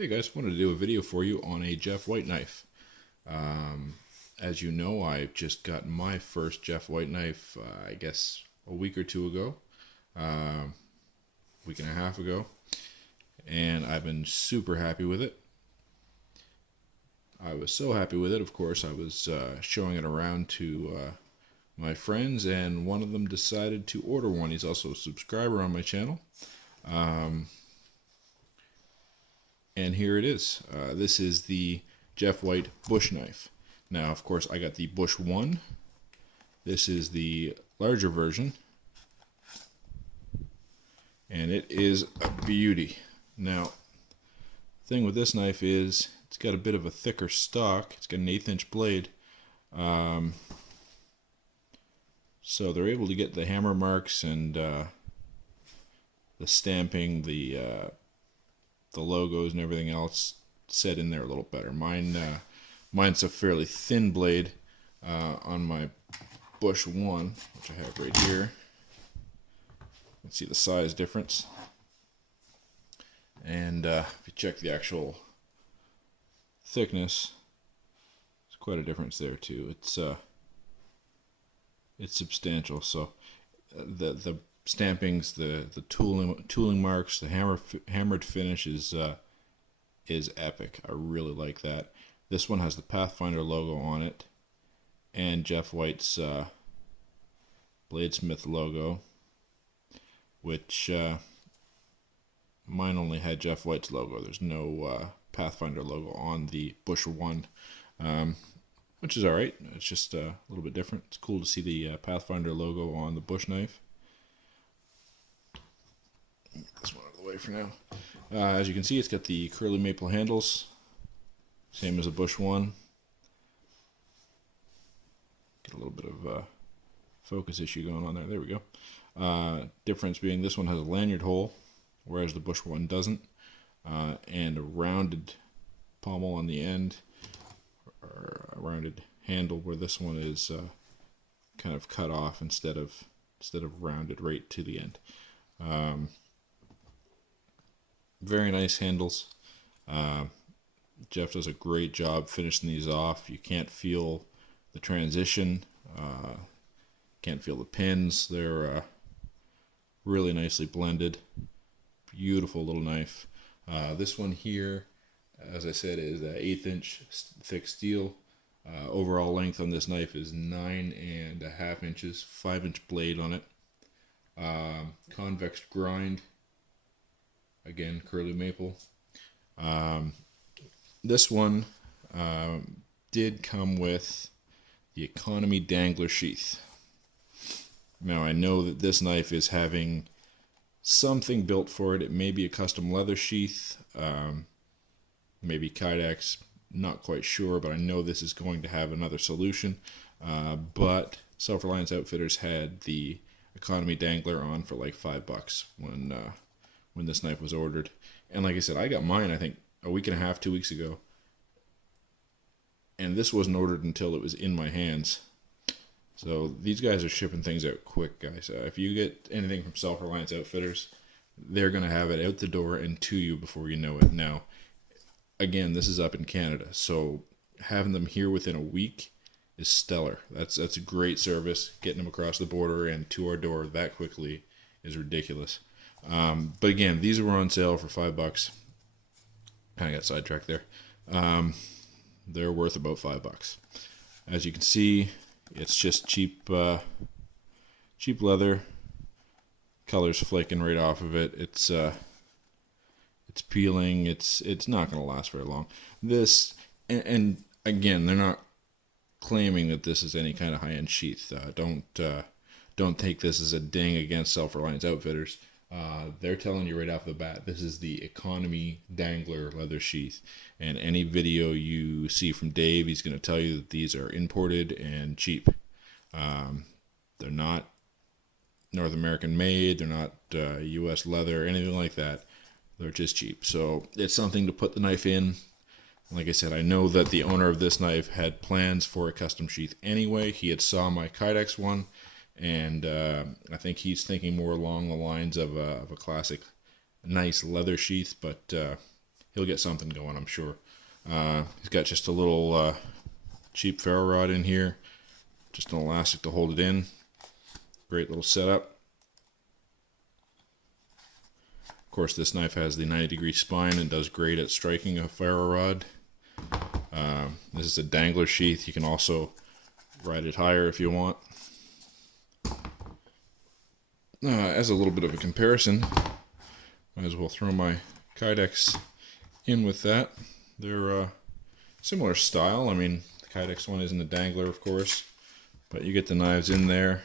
Hey guys, wanted to do a video for you on a Jeff White knife. As you know, I just got my first Jeff White knife, I guess a week or two ago, week and a half ago, and I've been super happy with it. I was so happy with it, of course, I was showing it around to my friends, and one of them decided to order one. He's also a subscriber on my channel. And here it is. This is the Jeff White bush knife. Now, of course, I got the Bush 1. This is the larger version. And it is a beauty. Now, the thing with this knife is it's got a bit of a thicker stock. It's got an 1/8 inch blade. So they're able to get the hammer marks and the stamping, the logos and everything else set in there a little better. Mine's a fairly thin blade on my Bush 1, which I have right here. You can see the size difference. And if you check the actual thickness, there's quite a difference there too. It's substantial. So the stampings, the tooling marks, the hammered finish is epic. I really like that. This one has the Pathfinder logo on it, and Jeff White's Bladesmith logo, which mine only had Jeff White's logo. There's no Pathfinder logo on the Bush 1, which is alright. It's just a little bit different. It's cool to see the Pathfinder logo on the bush knife. This one out of the way for now. As you can see, it's got the curly maple handles, same as a Bush 1. Get a little bit of a focus issue going on there. There we go. Difference being this one has a lanyard hole, whereas the Bush 1 doesn't, and a rounded pommel on the end, or a rounded handle, where this one is kind of cut off instead of rounded right to the end. Very nice handles. Jeff does a great job finishing these off. You can't feel the transition. Can't feel the pins. They're really nicely blended. Beautiful little knife. This one here, as I said, is an 1/8 inch thick steel. Overall length on this knife is 9.5 inches. 5-inch blade on it. Convex grind. Again, curly maple. This one did come with the economy dangler sheath. Now, I know that this knife is having something built for it. It may be a custom leather sheath, maybe Kydex, not quite sure, but I know this is going to have another solution. But Self-Reliance Outfitters had the economy dangler on for like $5 when this knife was ordered. And like I said, I got mine I think a week and a half, 2 weeks ago, and this wasn't ordered until it was in my hands. So these guys are shipping things out quick, guys. If you get anything from Self-Reliance Outfitters, they're going to have it out the door and to you before you know it. Now, again, this is up in Canada, so having them here within a week is stellar. That's a great service. Getting them across the border and to our door that quickly is ridiculous. But again, these were on sale for $5. Kind of got sidetracked there. They're worth about $5. As you can see, it's just cheap leather. Color's flaking right off of it. It's peeling. It's not going to last very long. This and again, they're not claiming that this is any kind of high-end sheath. Don't take this as a ding against Self-Reliance Outfitters. They're telling you right off the bat, this is the economy dangler leather sheath. And any video you see from Dave, he's going to tell you that these are imported and cheap. They're not North American made. They're not U.S. leather, anything like that. They're just cheap. So it's something to put the knife in. Like I said, I know that the owner of this knife had plans for a custom sheath anyway. He had saw my Kydex one, and I think he's thinking more along the lines of a classic nice leather sheath, but he'll get something going, I'm sure. He's got just a little cheap ferro rod in here, just an elastic to hold it in. Great little setup. Of course, this knife has the 90-degree spine and does great at striking a ferro rod. This is a dangler sheath. You can also ride it higher if you want. As a little bit of a comparison, might as well throw my Kydex in with that. They're similar style. I mean, the Kydex one isn't a dangler, of course, but you get the knives in there,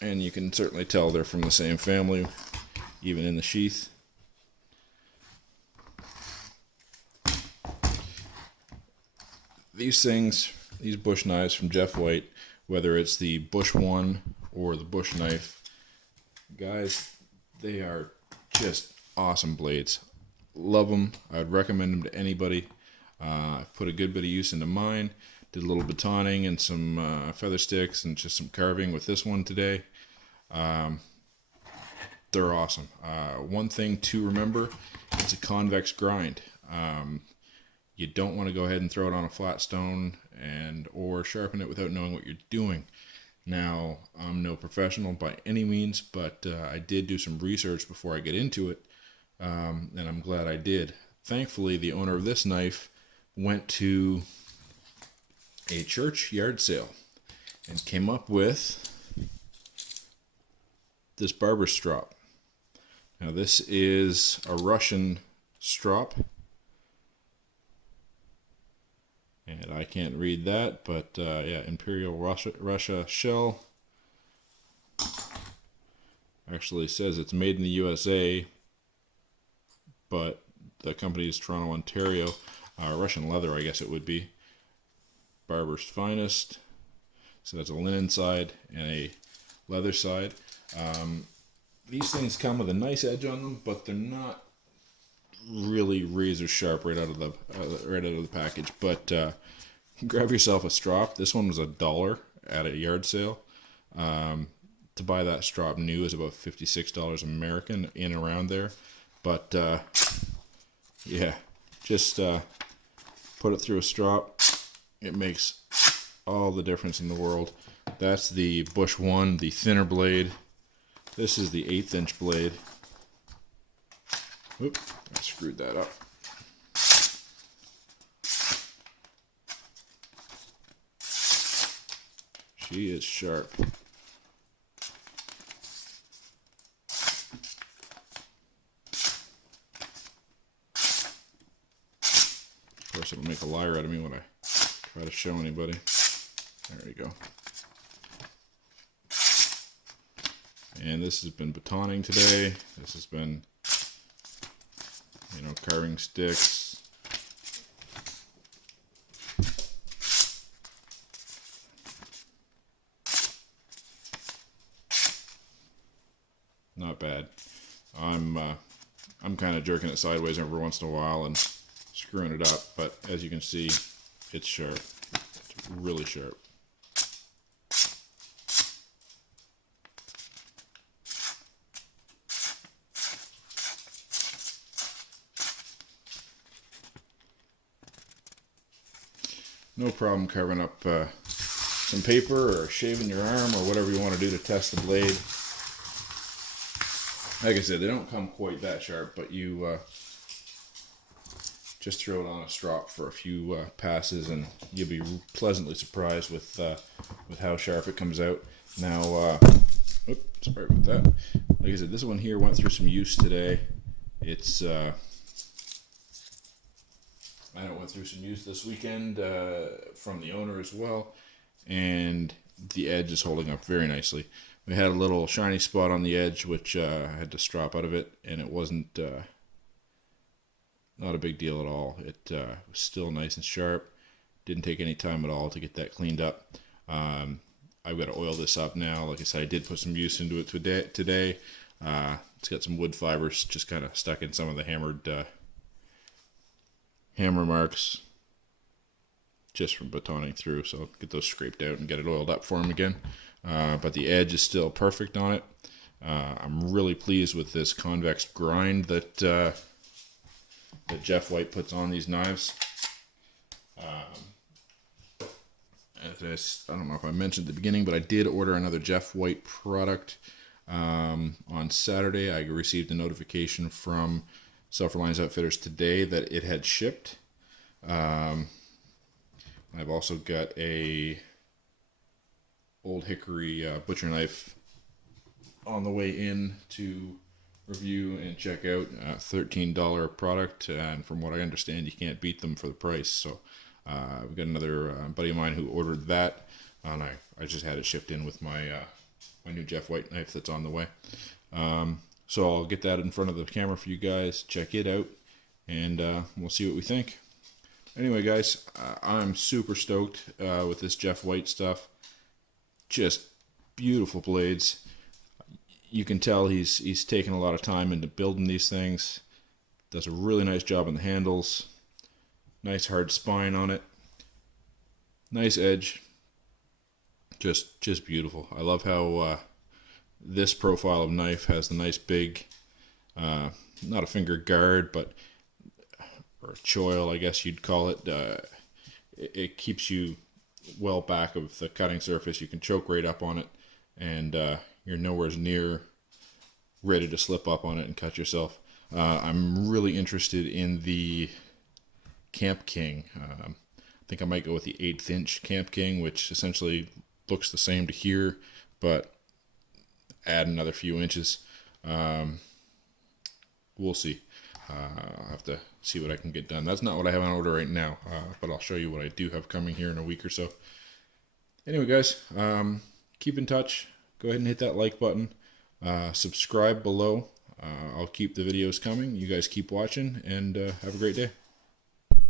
and you can certainly tell they're from the same family, even in the sheath. These things, these bush knives from Jeff White, whether it's the Bush One or the Bush knife, guys, they are just awesome blades. Love them. I would recommend them to anybody. I've put a good bit of use into mine. Did a little batoning and some feather sticks and just some carving with this one today. They're awesome. One thing to remember, it's a convex grind. You don't want to go ahead and throw it on a flat stone or sharpen it without knowing what you're doing. Now, I'm no professional by any means, but I did do some research before I get into it, and I'm glad I did. Thankfully, the owner of this knife went to a church yard sale and came up with this barber strop. Now, this is a Russian strop. And I can't read that, but yeah, Imperial Russia shell. Actually says it's made in the USA, but the company is Toronto, Ontario. Russian leather, I guess it would be. Barber's Finest. So that's a linen side and a leather side. These things come with a nice edge on them, but they're not really razor sharp right out of the package. But grab yourself a strop. This one was $1 at a yard sale. To buy that strop new is about $56 American, in and around there. But yeah, just put it through a strop. It makes all the difference in the world. That's the Bush One, the thinner blade. This is the 1/8 inch blade. Whoop, I screwed that up. She is sharp. Of course, it'll make a liar out of me when I try to show anybody. There we go. And this has been batoning today. This has been, carving sticks. Not bad. I'm kind of jerking it sideways every once in a while and screwing it up, but as you can see, it's sharp. It's really sharp. No problem carving up some paper or shaving your arm or whatever you want to do to test the blade. Like I said, they don't come quite that sharp, but you just throw it on a strop for a few passes and you'll be pleasantly surprised with how sharp it comes out. Now, oops, sorry about that. Like I said, this one here went through some use today. It's and it went through some use this weekend from the owner as well, and the edge is holding up very nicely. We had a little shiny spot on the edge, which I had to strop out of it, and it wasn't not a big deal at all. It was still nice and sharp. Didn't take any time at all to get that cleaned up. I've got to oil this up now. Like I said, I did put some use into it today. It's got some wood fibers just kind of stuck in some of the hammer marks just from batoning through, so I'll get those scraped out and get it oiled up for him again. But the edge is still perfect on it. I'm really pleased with this convex grind that that Jeff White puts on these knives. I don't know if I mentioned at the beginning, but I did order another Jeff White product on Saturday. I received a notification from Self-Reliance Outfitters today that it had shipped. I've also got a Old Hickory butcher knife on the way in to review and check out. $13 product, and from what I understand, you can't beat them for the price. So we've got another buddy of mine who ordered that, and I just had it shipped in with my my new Jeff White knife that's on the way. So I'll get that in front of the camera for you guys, check it out, and we'll see what we think. Anyway, guys, I'm super stoked with this Jeff White stuff. Just beautiful blades. You can tell he's taken a lot of time into building these things. Does a really nice job on the handles. Nice hard spine on it. Nice edge. Just beautiful. I love how this profile of knife has the nice big, not a finger guard, but or a choil, I guess you'd call it. It keeps you well back of the cutting surface. You can choke right up on it, and you're nowhere near ready to slip up on it and cut yourself. I'm really interested in the Camp King. I think I might go with the 1/8 inch Camp King, which essentially looks the same to here, but add another few inches. We'll see. I'll have to see what I can get done. That's not what I have on order right now, but I'll show you what I do have coming here in a week or so. Anyway, guys, keep in touch. Go ahead and hit that like button. Subscribe below. I'll keep the videos coming. You guys keep watching, and have a great day.